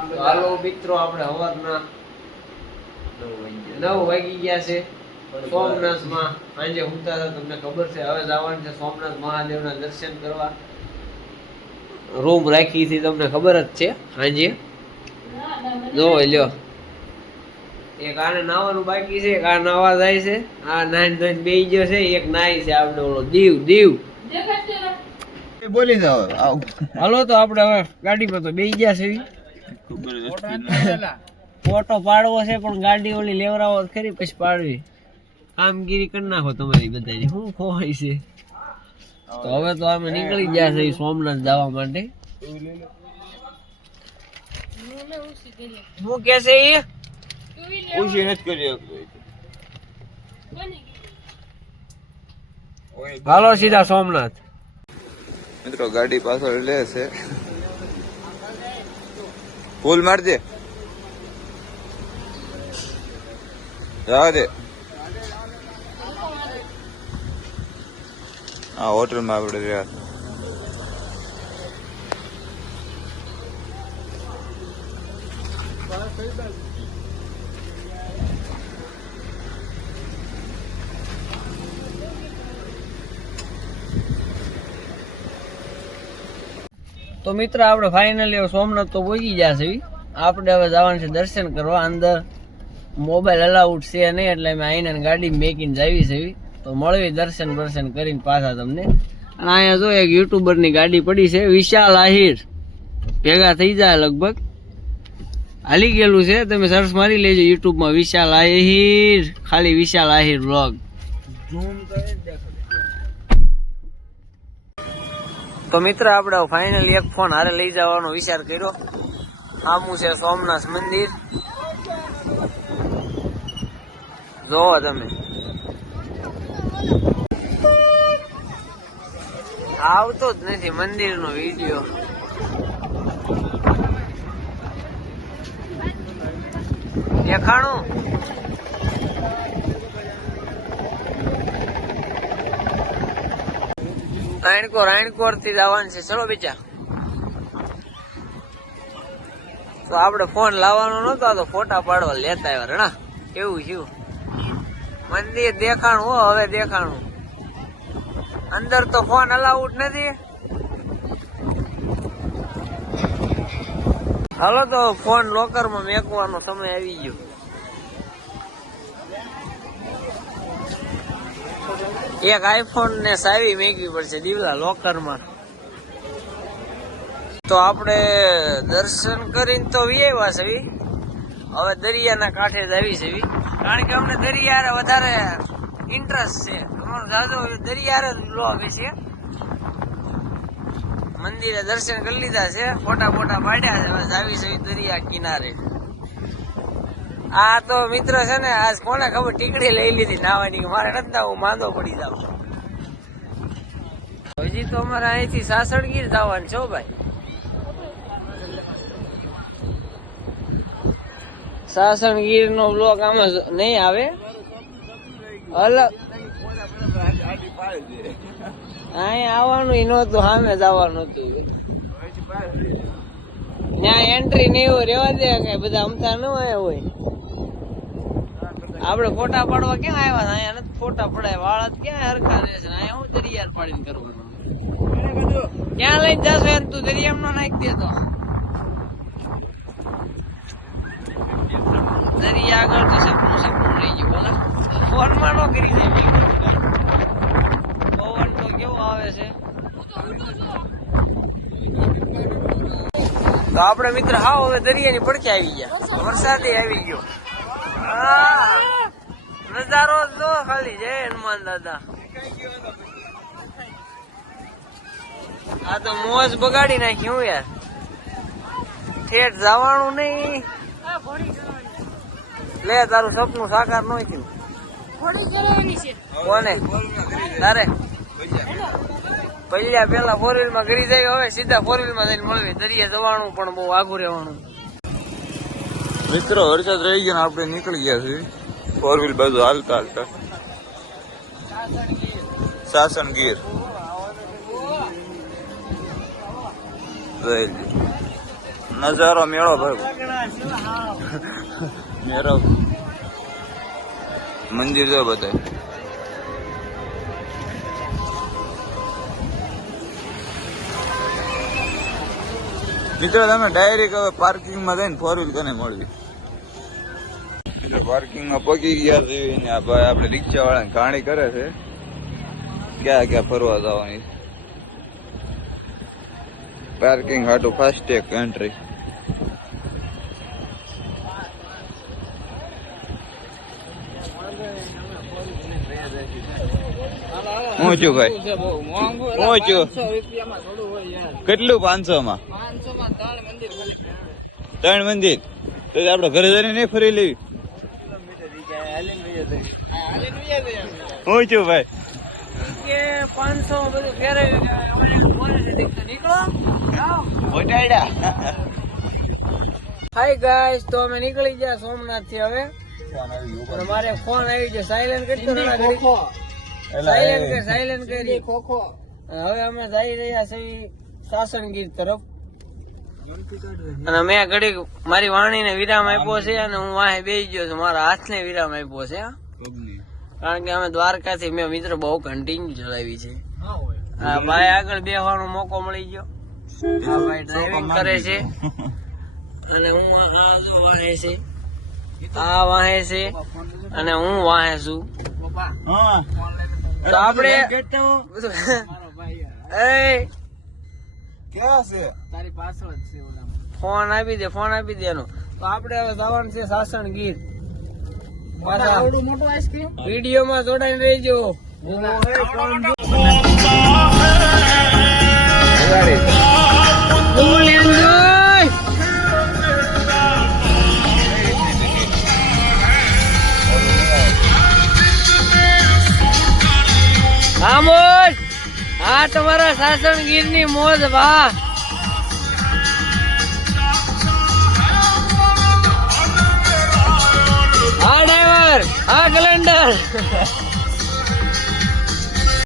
હાલો મિત્રો, આપણે સવારના 9 વાગી ગયા છે. સોમનાથમાં સાંજે ઉઠતા હતા, તમને ખબર છે. હવે જવાનું છે સોમનાથ મહાદેવના દર્શન કરવા. રૂમ રાખી હતી, તમને ખબર જ છે. સાંજે જો લ્યો, એક આને નાવાનું બાકી છે, એક આ નાવા જાય છે, આ નાઈને ધોઈને બેસી ગયો છે, એક નાઈ છે આપણે ઓલો દીવ બોલી જાવ. હાલો તો આપણે હવે ગાડીમાં તો બેસી ગયા છે. ફોટો પાડવો છે પણ ગાડી ઓલી લેવરાવો ખરી, પછી પાડવી. કામગીરી કરી નાખો તમારી બધાની. શું ખોવાય છે? તો હવે તો અમે નીકળી ગયા છે સોમનાથ જવા માટે. શું કે છે એ? ઉછી નથી કરી. હાલો સીધા સોમનાથ. મિત્રો ગાડી પાછળ લે છે. ફૂલ મારજે, જવા દે. હા, હોટલમાં આપણે રહ્યા. તો મિત્ર આપણે ફાઇનલી સોમનાથ તો પહોંચી ગયા છે. આપણે હવે જવાનું છે દર્શન કરવા. અંદર મોબાઈલ અલાઉડ છે નહીં, એટલે અમે આઈને ગાડી મેકીને જાવી છે. તો મળવી દર્શન બર્શન કરીને પાછા તમને. અને અહીંયા જો એક યુટ્યુબરની ગાડી પડી છે, વિશાલ આહિર. ભેગા થઈ જાય લગભગ, હાલી ગયેલું છે. તમે સર્ચ મારી લેજો યુટ્યુબમાં, વિશાલ આહિર, ખાલી વિશાલ આહિર વ્લોગ. તો મિત્ર આપણે ફાઇનલી એક ફોન હારે લઈ જવાનો વિચાર કર્યો. આમું છે સોમનાથ મંદિર, જોવો તમે. આવતો જ નથી મંદિરનો વિડીયો. દેખાણું રાયણકોર થી જવાનું છે. ચલો બીજા. તો આપણે ફોન લાવવાનો નતો, તો ફોટા પાડવા લેતા આવ્યા રણા. કેવું થયું? મંદિર દેખાણું હો, હવે દેખાણું. અંદર તો ફોન અલાઉડ નથી. હાલો તો ફોન લોકરમાં મેકવાનો સમય આવી ગયો. એક આઈફોન ને સાવી મેકવી પડશે દીવલા લોકરમાં. તો આપણે દર્શન કરીને તો આવ્યા છે. હવે દરિયાના કાંઠે જ આવી છે, કારણ કે અમને દરિયા વધારે ઇન્ટરેસ્ટ છે. અમારો દાદો દરિયા બ્લોગ છે. મંદિરે દર્શન કરી લીધા છે, ફોટા પાડ્યા છે. બસ આવી છે દરિયા કિનારે. આ તો મિત્ર છે ને, આજ કોને ખબર ટીકડી લઈ લીધી નાવાની. મારે નથી નાવું, માંદો પડી જાવ. હજી તો અમારે અહીંથી સાસણગીર જવાનું છો ભાઈ. સાસણગીર નો બ્લોક આમાં નહીં આવે. અલગ અહીંયા આવવાનું નહોતું, સામે જ આવવાનું હતું. ત્યાં એન્ટ્રી નહીં હોય, રેવા દે. કઈ બધા અમથા ન હોય. આપડે ફોટા પાડવા ક્યાં આવ્યા છે? અહીંયા નથી ફોટા પડાય. વાળા ક્યાં હરખા રહે છે? અહીંયા હું દરિયા પાડીને કરવાનું. ક્યાં લઈને જશો એમ? તું દરિયામાં નાખી દેતો. દરિયા આગળ તો સપનું રહી ગયું. બોલા ફોન માં નો કરી જાય. પવન તો કેવો આવે છે. તો આપડે મિત્ર હાવ હવે દરિયાની પડખે આવી ગયા. વરસાદ આવી ગયો. નજારો જો ખાલી. જય હનુમાન દાદા. આ તો મોજ બગાડી નાખી હું યાર. ઠેઠ જવાનું નહીં. લે તારું સપનું સાકાર ન થયું. કોને તારે પેલા 4 વ્હીલ માં કરી જાય. હવે સીધા 4 વ્હીલ માં જઈને મળવી. દરિયા જવાનું પણ બહુ આઘું રહેવાનું. મિત્રો વરસાદ રહી ગયો, આપણે નીકળી ગયા છીએ 4 વ્હીલ બાજુ હાલતા સાસણગીર. નજારો મેળો ભાઈ મેળો મંદિર જો બધા મિત્રો તમે ડાયરેક્ટ હવે પાર્કિંગમાં જઈને 4 વ્હીલ કને મળવી એટલે પાર્કિંગમાં પગી ગયા છે ને આ ભાઈ આપણે રિક્ષા વાળાને ઘાણી કરે છે ક્યાં ક્યાં ફરવા જવાની પાર્કિંગ હાટું ફાસ્ટેગ એન્ટ્રી હું છું ભાઈ હું છું કેટલું 500 માં 3 મંદિર તો આપડે ઘરે જઈને નહીં ફરી લેવી હું છું ભાઈ 500 બધું ફેરવી નીકળો હાય ગાઈસ તો અમે નીકળી ગયા સોમનાથ થી હવે અને મારે ફોન આવી ગયો સાયલેન્ટ કરી સાયલેન્ટ કરી હવે અમે જઈ રહ્યા છીએ સાસણગીર તરફ અને મેં ઘડી મારી વાણીને વિરામ આપ્યો છે અને હું વાહે બેસી ગયો છું મારા હાથને વિરામ આપ્યો છે કારણ કે અમે દ્વારકાથી મેં મિત્ર બહુ કન્ટિન્યુ ચલાવી છે હા ભાઈ આગળ બેસવાનો મોકો મળી ગયો હા ભાઈ ડ્રાઇવિંગ કરે છે અને હું વાહે છે આ વાહે છે અને હું વાહે છું તો આપણે ફોન આપી દે એનો તો આપણે હવે જવાનું છે સાસણગીર વિડીયો માં જોડાઈને રહેજો હા મોજ હા તમારા સાસણગીર ની મોજ ભા હા ડ્રાઈવર હા કેલેન્ડર